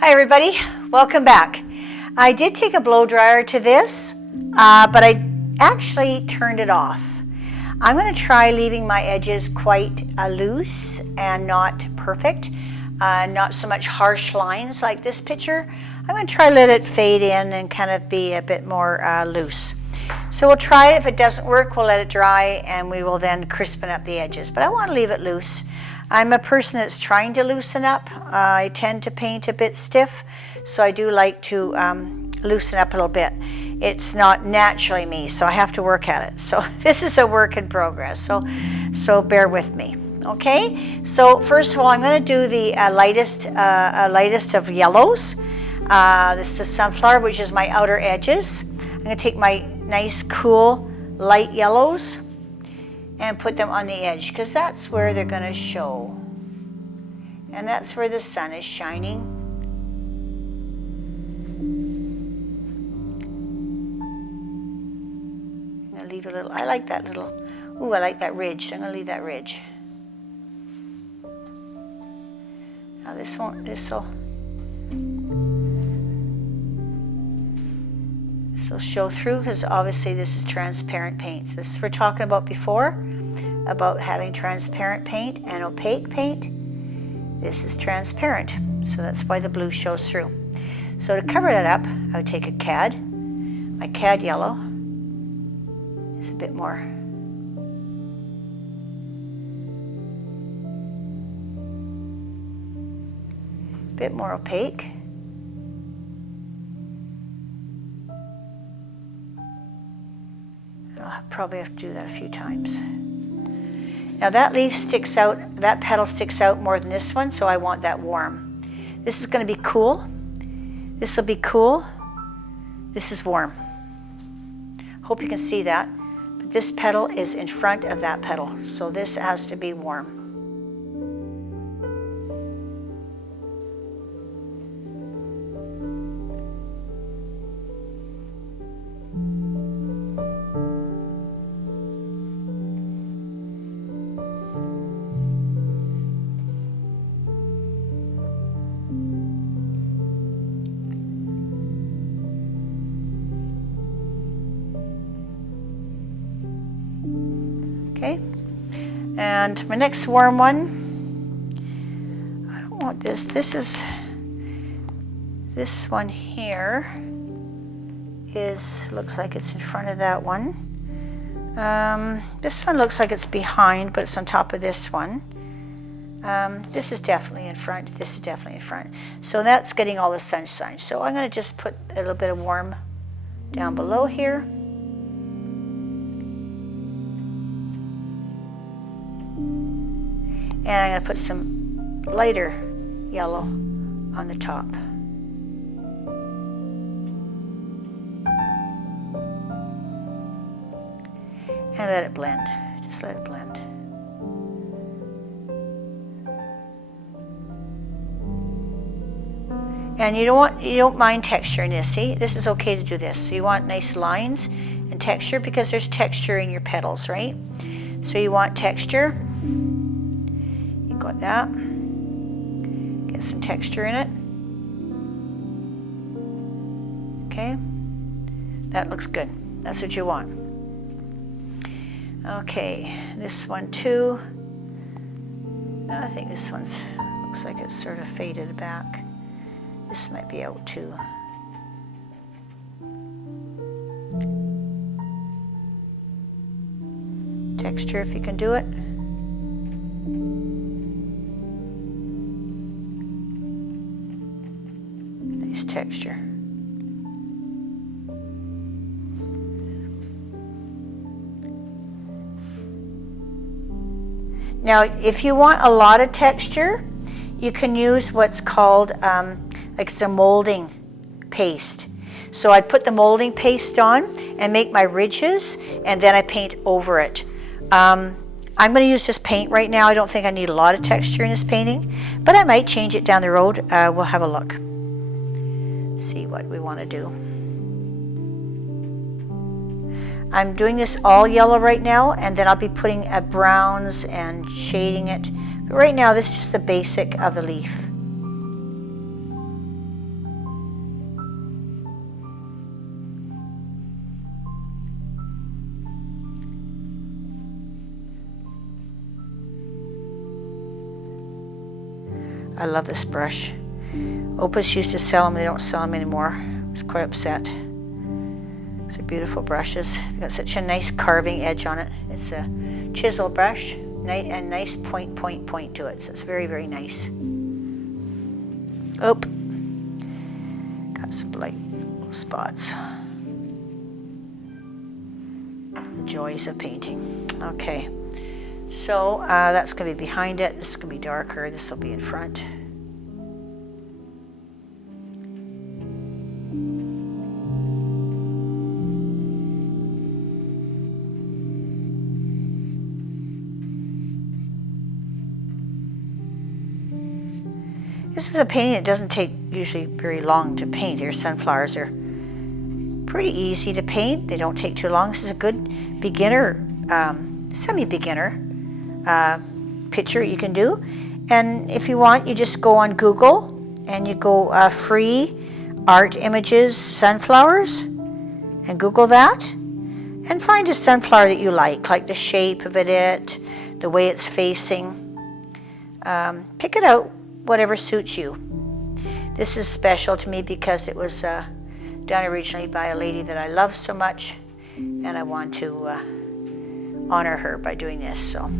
Hi everybody, welcome back. I did take a blow dryer to this, but I actually turned it off. I'm going to try leaving my edges quite loose and not perfect, not so much harsh lines like this picture. I'm going to try to let it fade in and kind of be a bit more loose. So we'll try it. If it doesn't work, we'll let it dry and we will then crispen up the edges. But I want to leave it loose. I'm a person that's trying to loosen up. I tend to paint a bit stiff, so I do like to loosen up a little bit. It's not naturally me, so I have to work at it. So this is a work in progress, so bear with me. Okay, so first of all, I'm going to do the lightest of yellows. This is sunflower, which is my outer edges. I'm going to take my nice, cool, light yellows and put them on the edge, because that's where they're going to show. And that's where the sun is shining. I'm going to leave a little, I like that little, ooh, I like that ridge, so I'm going to leave that ridge. Now this'll show through, because obviously this is transparent paint. This we're talking about before, about having transparent paint and opaque paint. This is transparent, so that's why the blue shows through. So to cover that up, I would take a cad. My cad yellow is a bit more. Opaque. I'll probably have to do that a few times. Now that leaf sticks out, that petal sticks out more than this one, so I want that warm. This is going to be cool. This will be cool. This is warm. Hope you can see that. But this petal is in front of that petal, so this has to be warm. Okay, and my next warm one, I don't want this, this one here looks like it's in front of that one. This one looks like it's behind, but it's on top of this one. This is definitely in front, this is definitely in front. So that's getting all the sunshine. So I'm going to just put a little bit of warm down below here. And I'm going to put some lighter yellow on the top. And let it blend. Just let it blend. And you don't mind texture in this. See, this is okay to do this. So you want nice lines and texture, because there's texture in your petals, right? So you want texture. Got that. Get some texture in it. Okay. That looks good. That's what you want. Okay, this one too. I think this one's looks like it's sort of faded back. This might be out too. Texture if you can do it. Texture. Now, if you want a lot of texture, you can use what's called like it's a molding paste. So I'd put the molding paste on and make my ridges, and then I paint over it. I'm going to use just paint right now. I don't think I need a lot of texture in this painting, but I might change it down the road. We'll have a look. See what we want to do. I'm doing this all yellow right now, and then I'll be putting browns and shading it. But right now, this is just the basic of the leaf. I love this brush. Opus used to sell them. They don't sell them anymore. I was quite upset. These are beautiful brushes. They've got such a nice carving edge on it. It's a chisel brush and nice point to it. So it's very, very nice. Oh, got some light spots. The joys of painting. Okay, so that's going to be behind it. This is going to be darker. This will be in front. This is a painting that doesn't take usually very long to paint. Your sunflowers are pretty easy to paint. They don't take too long. This is a good beginner, semi-beginner picture you can do. And if you want, you just go on Google and you go free art images sunflowers and Google that and find a sunflower that you like the shape of it, the way it's facing. Pick it out. Whatever suits you. This is special to me because it was done originally by a lady that I love so much, and I want to honor her by doing this. So,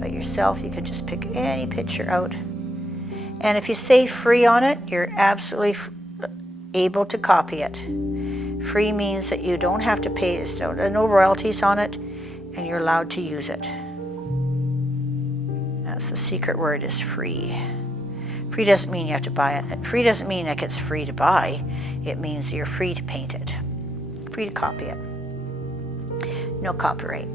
by yourself, you can just pick any picture out, and if you say free on it, you're absolutely able to copy it. Free means that you don't have to pay. There's no royalties on it, and you're allowed to use it. That's the secret word, is free. Free doesn't mean you have to buy it. Free doesn't mean like it's free to buy. It means you're free to paint it. Free to copy it. No copyright.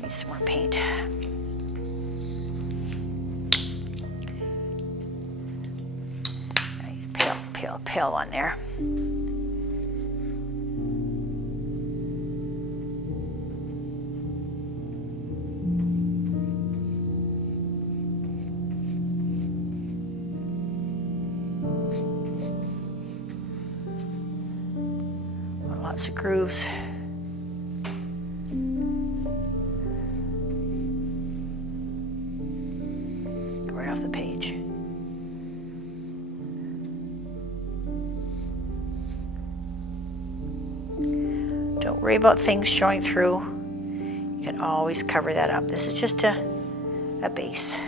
Need some more paint. I need a pale one there. Lots of grooves. Right off the page. Don't worry about things showing through. You can always cover that up. This is just a base.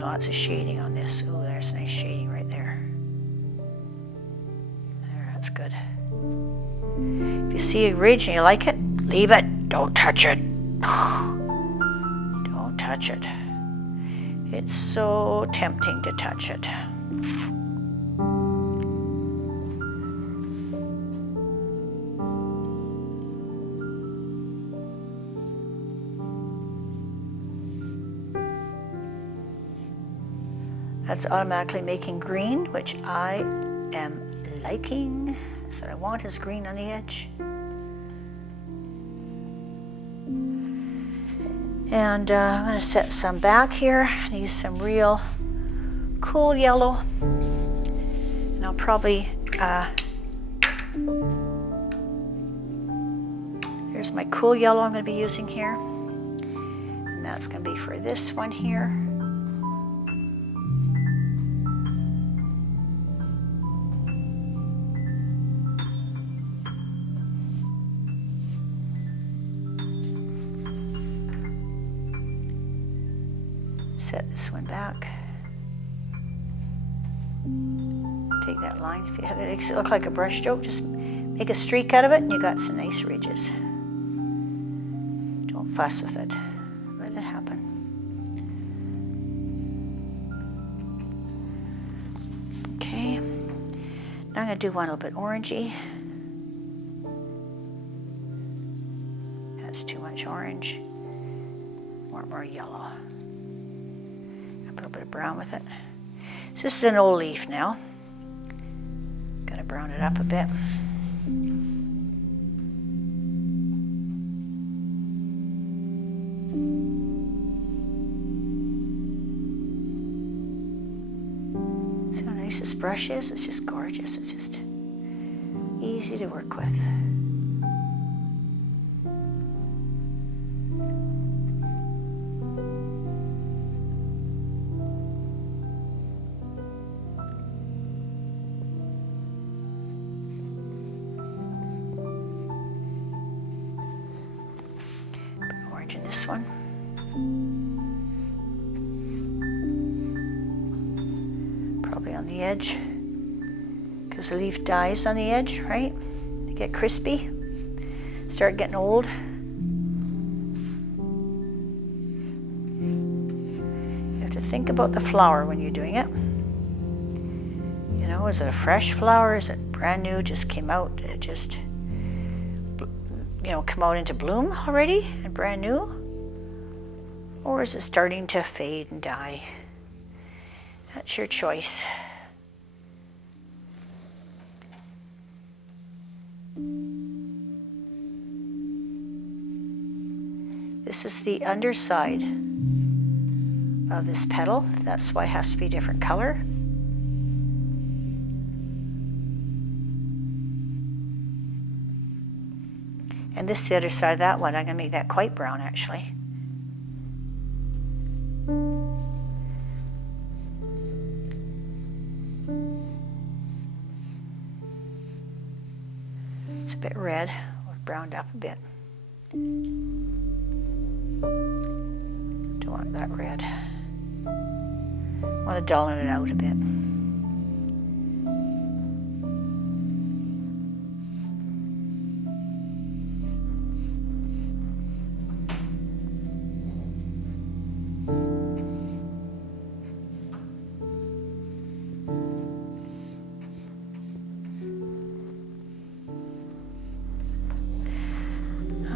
Lots of shading on this. Oh, there's nice shading right there. There, that's good. If you see a ridge and you like it, leave it. Don't touch it. Don't touch it. It's so tempting to touch it. That's automatically making green, which I am liking. That's what I want, is green on the edge. And I'm going to set some back here and use some real cool yellow. And I'll probably, here's my cool yellow I'm going to be using here. And that's going to be for this one here. Set this one back. Take that line. If you have it, makes it look like a brush stroke, just make a streak out of it and you got some nice ridges. Don't fuss with it. Let it happen. Okay. Now I'm going to do one a little bit orangey. That's too much orange. More yellow. Put a bit of brown with it. So this is an old leaf now. Gotta brown it up a bit. nice this brush is. It's just gorgeous. It's just easy to work with. Put orange in this one. Probably on the edge, because the leaf dies on the edge, right? They get crispy, start getting old. You have to think about the flower when you're doing it. You know, is it a fresh flower? Is it brand new, just came out? Did it just, you know, come out into bloom already and brand new? Or is it starting to fade and die? That's your choice. This is the underside of this petal. That's why it has to be a different color. And this is the other side of that one. I'm going to make that quite brown, actually. It's a bit red, or browned up a bit. Don't want that red. I want to dullien it out a bit.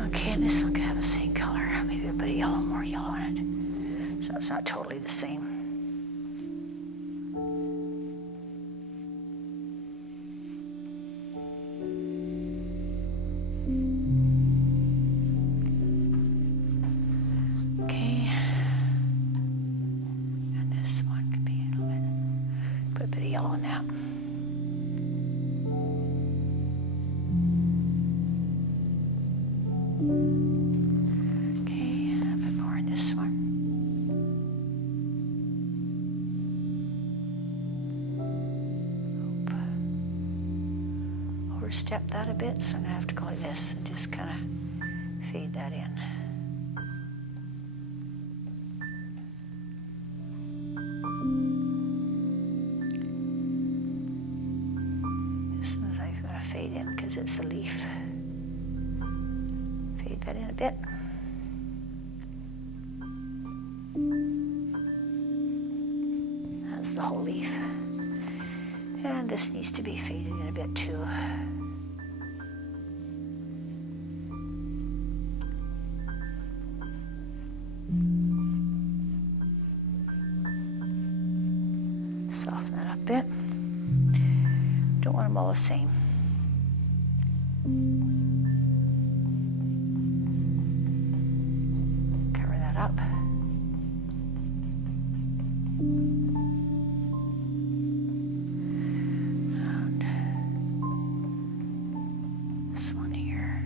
Okay, and this one can have the same color. Maybe a bit of yellow, more yellow in it. So it's not totally the same. Okay. And this one can be a little bit, put a bit of yellow in that. Okay, a bit more in this one. Overstep that a bit, so I'm going to have to go like this and just kind of fade that in. This one's I'm going to fade in because it's the leaf. Fade that in a bit. That's the whole leaf. And this needs to be faded in a bit too. Soften that up a bit. Don't want them all the same. Cover that up. And this one here.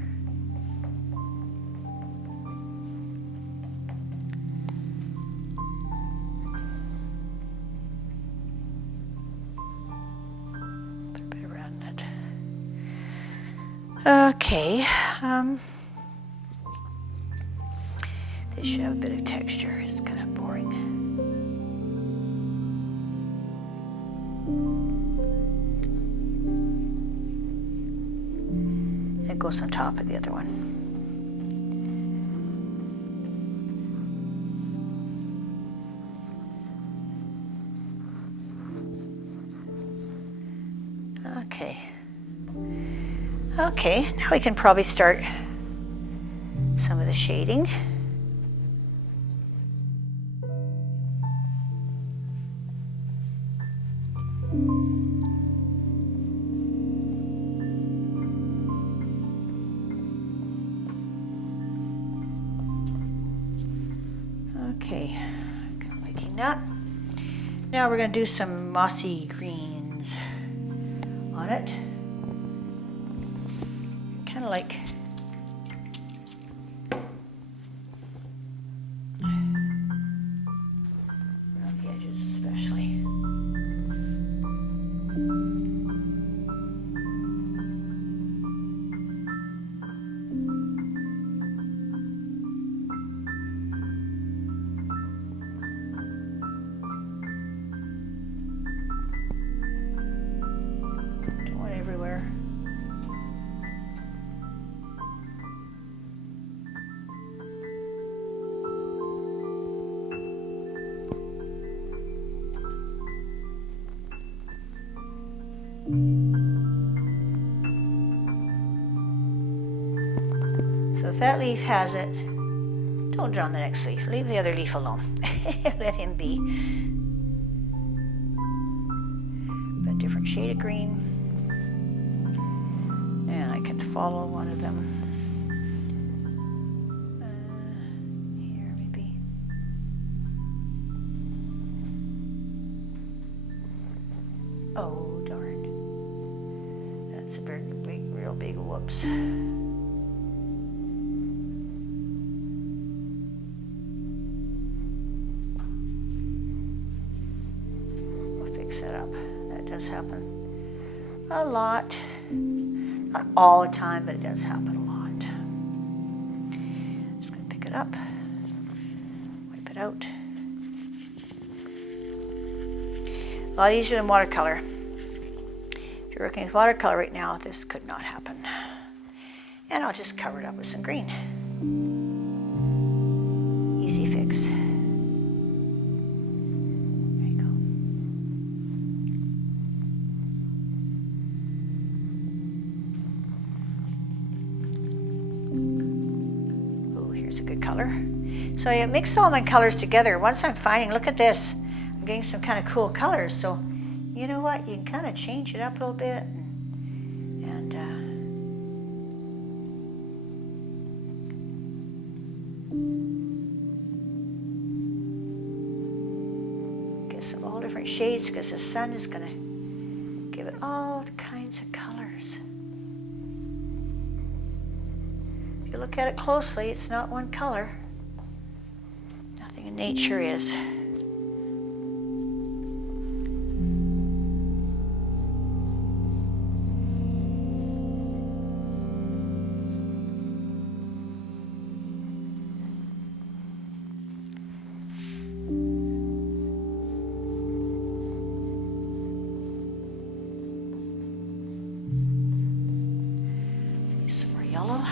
Put a bit around it. Okay. They should have a bit of texture. It's kind of boring. It goes on top of the other one. Okay. Okay, now we can probably start some of the shading. Okay, I'm liking that. Now we're going to do some mossy greens. lines on it. Kind of like around the edges especially. Don't want everywhere. So if that leaf has it, don't draw on the next leaf. Leave the other leaf alone. Let him be. A different shade of green. And I can follow one of them. Here maybe. Oh darn. That's a very big, real big whoops. Set up. That does happen a lot. Not all the time, but it does happen a lot. Just going to pick it up, wipe it out. A lot easier than watercolor. If you're working with watercolor right now, this could not happen. And I'll just cover it up with some green. Easy fix. So I mixed all my colors together. Once I'm finding, look at this, I'm getting some kind of cool colors. So you know what, you can kind of change it up a little bit and get some all different shades because the sun is going to give it all kinds of colors. If you look at it closely, it's not one color. Nothing in nature is. Some more yellow.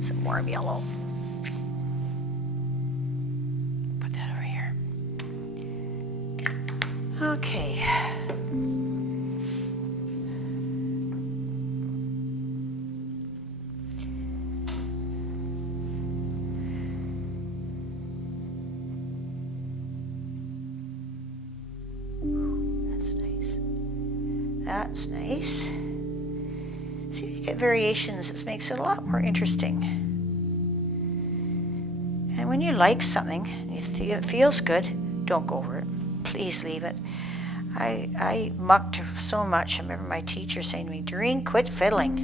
Some warm yellow. Put that over here. Okay. That's nice. That's nice. See, you get variations. This makes it a lot more interesting. And when you like something, you see it feels good, don't go over it. Please leave it. I mucked so much. I remember my teacher saying to me, Doreen, quit fiddling.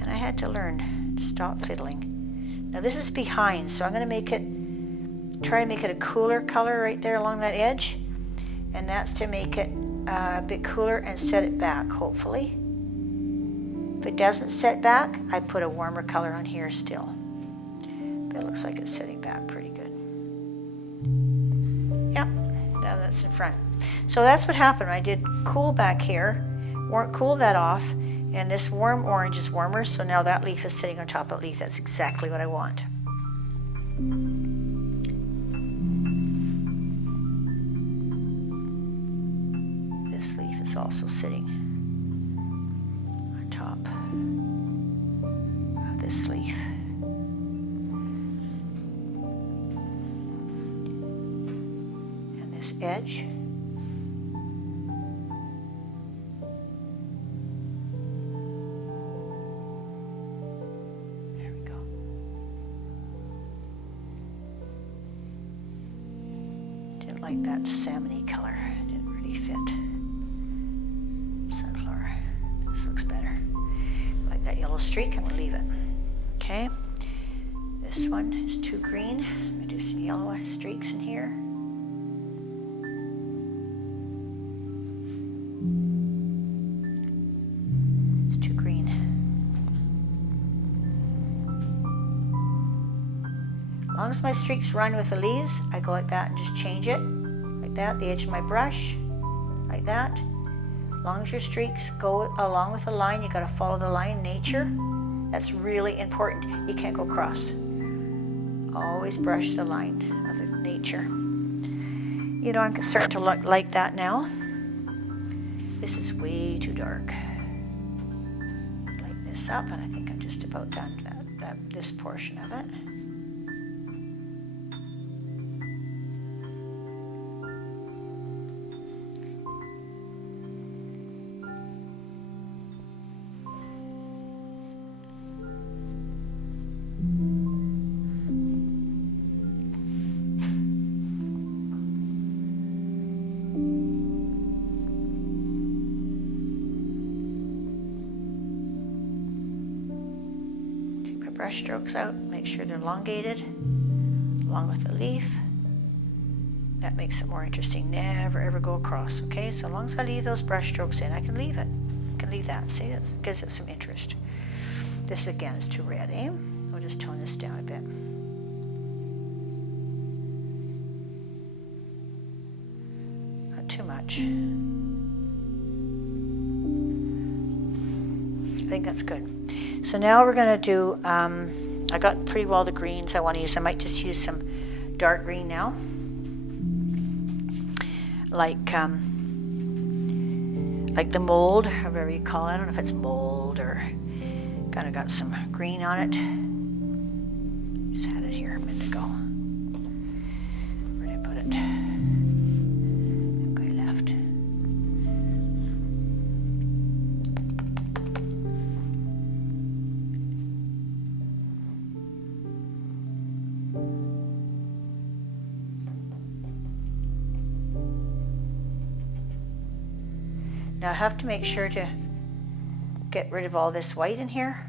And I had to learn to stop fiddling. Now this is behind, so I'm going to make it, try to make it a cooler color right there along that edge. And that's to make it a bit cooler and set it back, hopefully. If it doesn't set back, I put a warmer color on here still. But it looks like it's setting back pretty good. Yep, now that's in front. So that's what happened. I did cool back here, cool that off, and this warm orange is warmer, so now that leaf is sitting on top of the leaf. That's exactly what I want. This leaf is also sitting on top of this leaf. And this edge. There we go. Didn't like that salmon-y color. It didn't really fit. This looks better. I like that yellow streak, I'm gonna leave it. Okay, this one is too green. I'm gonna do some yellow streaks in here. It's too green. As long as my streaks run with the leaves, I go like that and just change it. Like that, the edge of my brush, like that. As long as your streaks go along with the line, you gotta follow the line in nature. That's really important. You can't go cross. Always brush the line of the nature. You know, I'm starting to look like that now. This is way too dark. Lighten this up, and I think I'm just about done this portion of it. Brush strokes out, make sure they're elongated along with the leaf. That makes it more interesting. Never ever go across, okay? So as long as I leave those brush strokes in, I can leave it. I can leave that. See, that gives it some interest. This again is too red, eh? We'll just tone this down a bit. Not too much. I think that's good. So now we're going to do, I got pretty well the greens I want to use. I might just use some dark green now. Like the mold, or whatever you call it. I don't know if it's mold or kind of got some green on it. Just had it here a minute ago. Where did I put it? Okay, left. Now I have to make sure to get rid of all this white in here,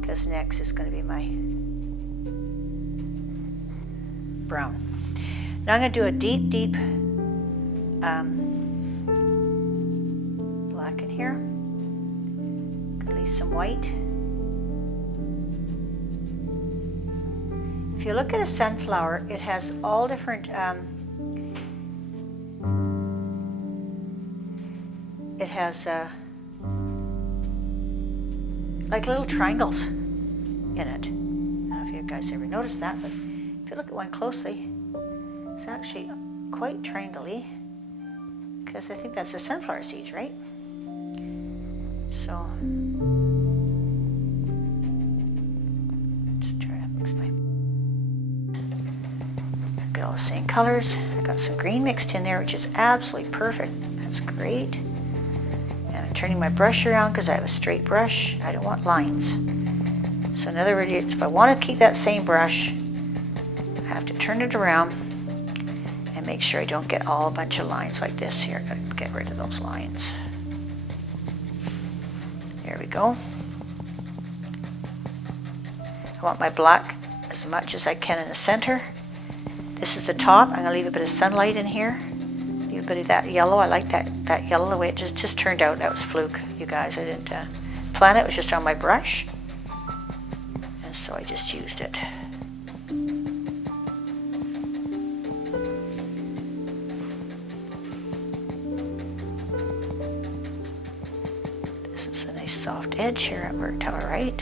because next is going to be my brown. Now I'm going to do a deep, deep black in here. I'm going to leave some white. If you look at a sunflower, it has all different it has like little triangles in it. I don't know if you guys ever noticed that, but if you look at one closely, it's actually quite triangle-y, because I think that's the sunflower seeds, right? So just try to mix my, get all the same colors. I got some green mixed in there, which is absolutely perfect. That's great. I'm turning my brush around because I have a straight brush. I don't want lines. So in other words, if I want to keep that same brush, I have to turn it around and make sure I don't get all a bunch of lines like this here. I gotta get rid of those lines. There we go. I want my black as much as I can in the center. This is the top. I'm going to leave a bit of sunlight in here. A bit of that yellow. I like that yellow, the way it just turned out. That was fluke, you guys. I didn't plan it. It was just on my brush, and so I just used it. This is a nice soft edge here. It worked out all right.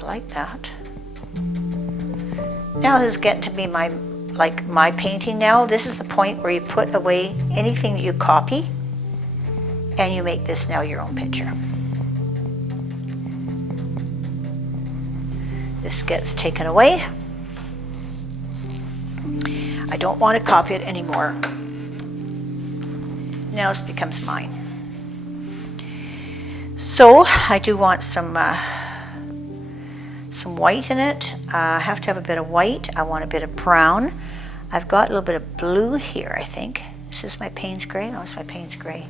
I like that. Now this is getting to be my painting now. This is the point where you put away anything that you copy and you make this now your own picture. This gets taken away. I don't want to copy it anymore. Now this becomes mine. So I do want some white in it. I have to have a bit of white. I want a bit of brown. I've got a little bit of blue here, I think. Is this my Payne's Gray? No, it's my Payne's Gray.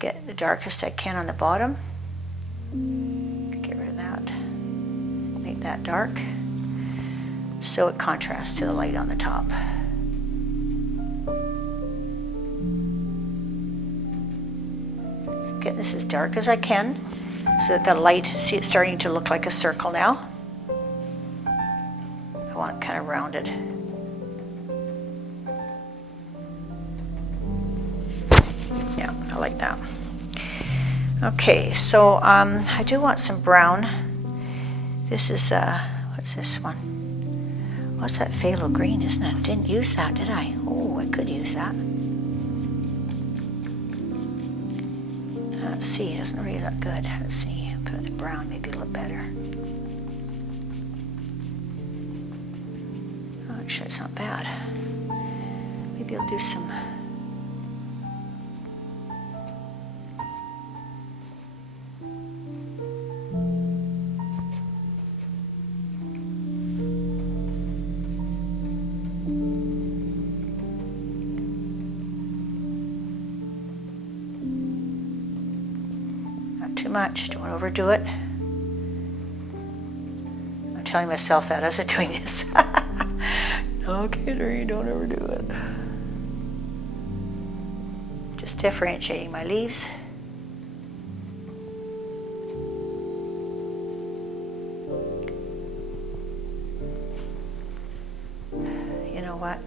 Get the darkest I can on the bottom. Get rid of that. Make that dark so it contrasts to the light on the top. Get this as dark as I can so that the light, see it's starting to look like a circle now. I want it kind of rounded. Yeah, I like that. Okay, so I do want some brown. This is, what's this one? What's that phthalo green, isn't it? I didn't use that, did I? Oh, I could use that. Let's see, it doesn't really look good. Let's see, put the brown, maybe it'll look better. Oh, actually, it's not bad. Maybe I'll do some. Too much, don't want to overdo it. I'm telling myself that as I'm doing this. Okay, Doreen, don't overdo it. Just differentiating my leaves. You know what?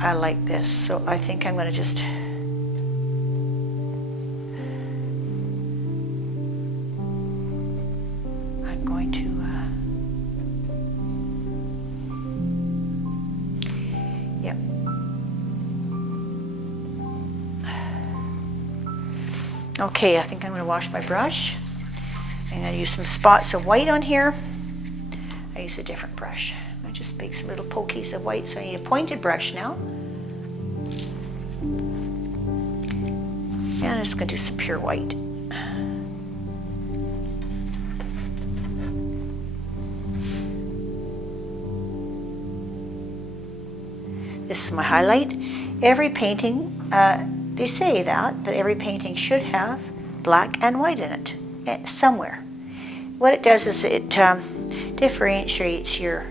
I like this, so I think I'm going to just okay, I think I'm going to wash my brush. I'm going to use some spots of white on here. I use a different brush. I just make some little pokies of white, so I need a pointed brush now. And I'm just going to do some pure white. This is my highlight. Every painting, they say that every painting should have black and white in it, somewhere. What it does is it differentiates the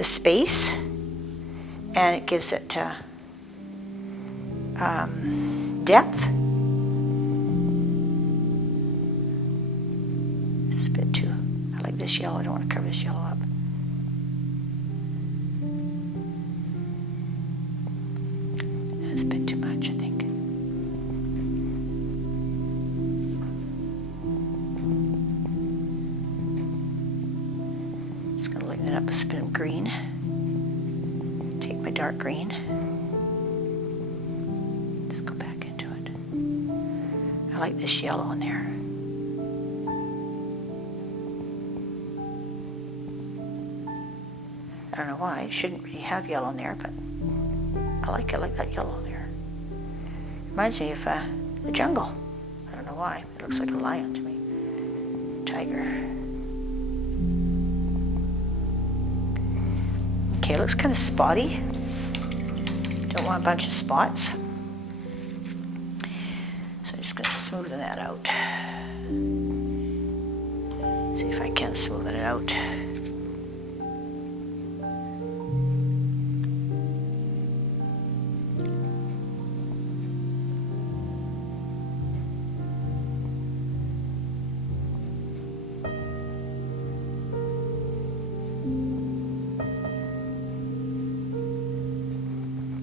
space, and it gives it depth. It's a bit too, I like this yellow, I don't want to cover this yellow up. It's a bit too much, I think. Just going to lighten it up with a bit of green. Take my dark green. Just go back into it. I like this yellow in there. I don't know why. It shouldn't really have yellow in there, but I like that yellow there. Reminds me of the jungle. I don't know why. It looks like a lion to me. Tiger. Okay, it looks kind of spotty. Don't want a bunch of spots. So I'm just going to smoothen that out. See if I can smoothen it out.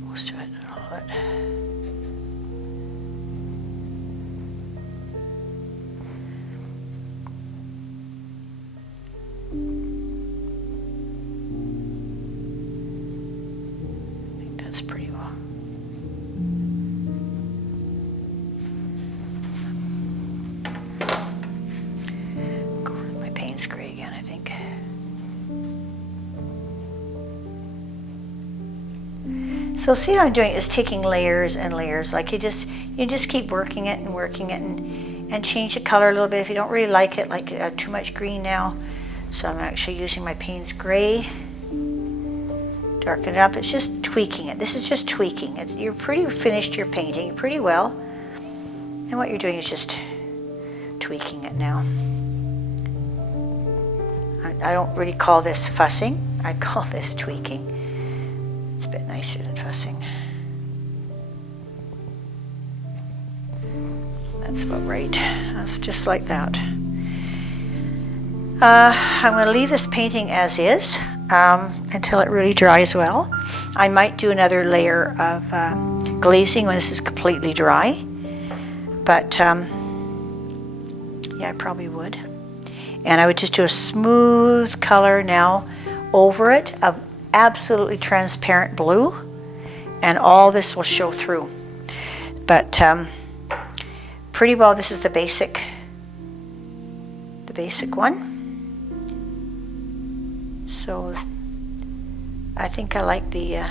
Most of it, not all of it. I think that's pretty well. Go for my Payne's Gray again, I think. So see how I'm doing it is taking layers and layers. Like you just keep working it and change the color a little bit. If you don't really like it, like too much green now, So I'm actually using my Payne's Gray, darken it up. It's just tweaking it. This is just tweaking it. You're pretty finished your painting pretty well. And what you're doing is just tweaking it now. I don't really call this fussing. I call this tweaking. It's a bit nicer than fussing. That's about right. That's just like that. I'm going to leave this painting as is until it really dries well. I might do another layer of glazing when this is completely dry. But yeah, I probably would. And I would just do a smooth color now over it of absolutely transparent blue, and all this will show through. But pretty well, this is the basic one. So I think I like the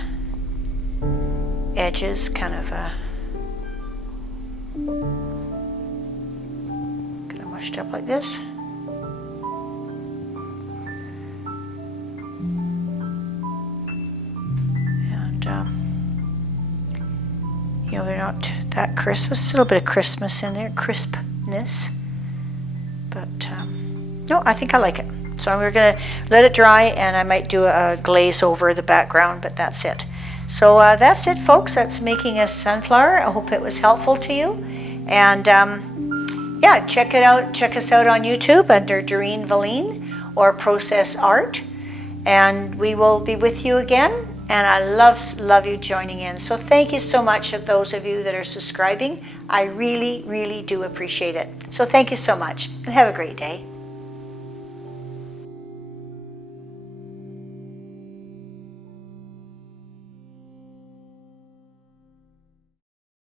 edges kind of mushed up like this. And you know, they're not that crisp. There's still a bit of crispness in there, crispness. But no, I think I like it. So we're gonna let it dry, and I might do a glaze over the background, but that's it. So that's it, folks. That's making a sunflower. I hope it was helpful to you. And yeah, check it out. Check us out on YouTube under Doreen Velin or Process Art, and we will be with you again. And I love you joining in. So thank you so much of those of you that are subscribing. I really do appreciate it. So thank you so much, and have a great day.